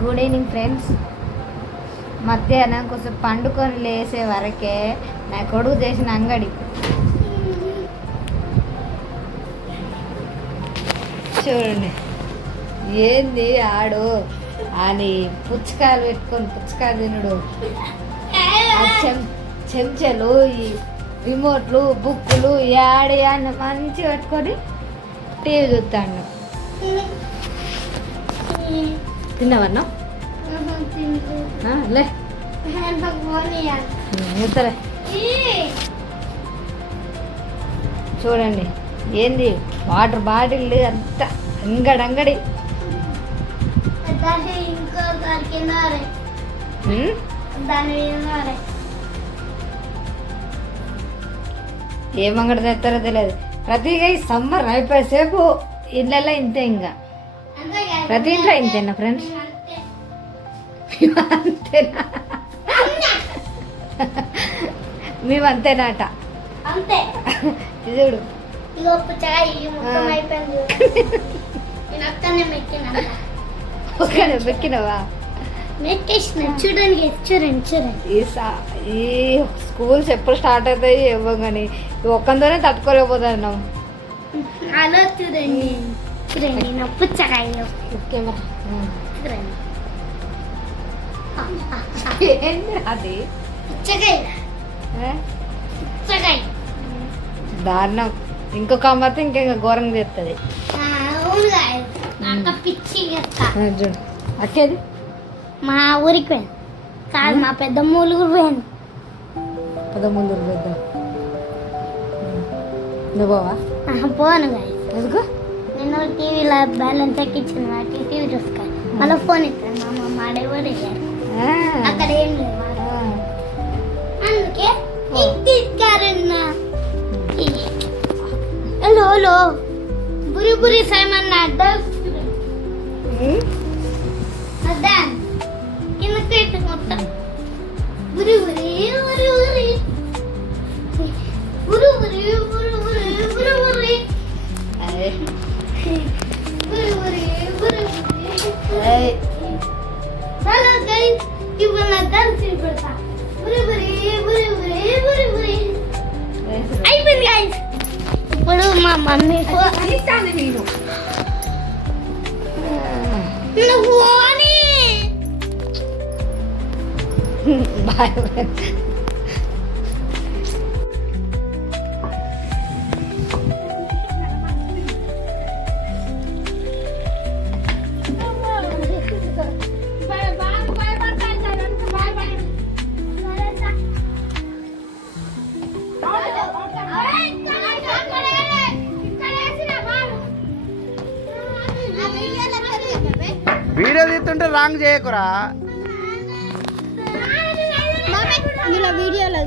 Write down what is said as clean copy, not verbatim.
Good evening friends. మధ్యాహ్నం కొంచెం పండుకొని లేసే వరకే నా కొడుకు చేసిన అంగడి చూడండి. ఏంది ఆడు అని పుచ్చకాయలు పెట్టుకొని పుచ్చకాయ తినుడు, చెంచాలు, ఈ రిమోట్లు, బుక్కులు యాడి అని మంచిగా పెట్టుకొని టీవీ చూస్తాడు. తిన్నావన్నా లే సరే. చూడండి ఏంది వాటర్ బాటిల్ అంతా అంగడి ఏమంగడి తెస్తారో తెలియదు. ప్రతిగా ఈ సమ్మర్ అయిపోయేసేపు ఇళ్ళల్లో ఇంతే, ఇంకా ప్రతి ఇంట్లో ఇంతేనా ఫ్రెండ్స్? అంతేనా? మేము అంతేనాట. చూడు మెక్కినవా? చూడండి ఈ స్కూల్స్ ఎప్పుడు స్టార్ట్ అవుతాయి ఏమో కానీ ఒక్కంతోనే తట్టుకోలేకపోతున్నాం. అలా చూడండి చూడండి నా పుచ్చకాయ. అది దారుణం. ఇంకొక అమ్మతో ఇంకా ఘోరంగా చేస్తుంది. చూడు అక్కేది మా ఊరికి పోయాను కాదు, మా పెద్ద మూలుగురు పోయాను. పెద్దమూలూరు పెద్ద నువ్వా? పోను గాయ. ఎందుకు? నేను టీవీలో బ్యాలెన్స్ ఎక్కించాను, టీవీ చూసుకోవాలి. మళ్ళీ ఫోన్ ఇస్తాను మా అమ్మ మాడేవారు అక్కడ ఏం లేదు. అందుకే తీసుకారన్నా. Hello hello Buri Buri Simon అడ్డాన్ కింద పెట్టు మొత్తం బురి బురి బురి బురి బురు బురి బురు బురి బురు బురి బురి బురి బురి బురి. హలో గైస్, ఇప్పుడు నా డాన్స్ పెడతా. బురి బురి బురి బురి బురి బురి. అయిపోయింది గైస్. ఇప్పుడు మా మమ్మీ అనిస్తాను నేను బాయ్. వీడియో తీస్తుంటే రాంగ్ చేయకురా. వీడియోలో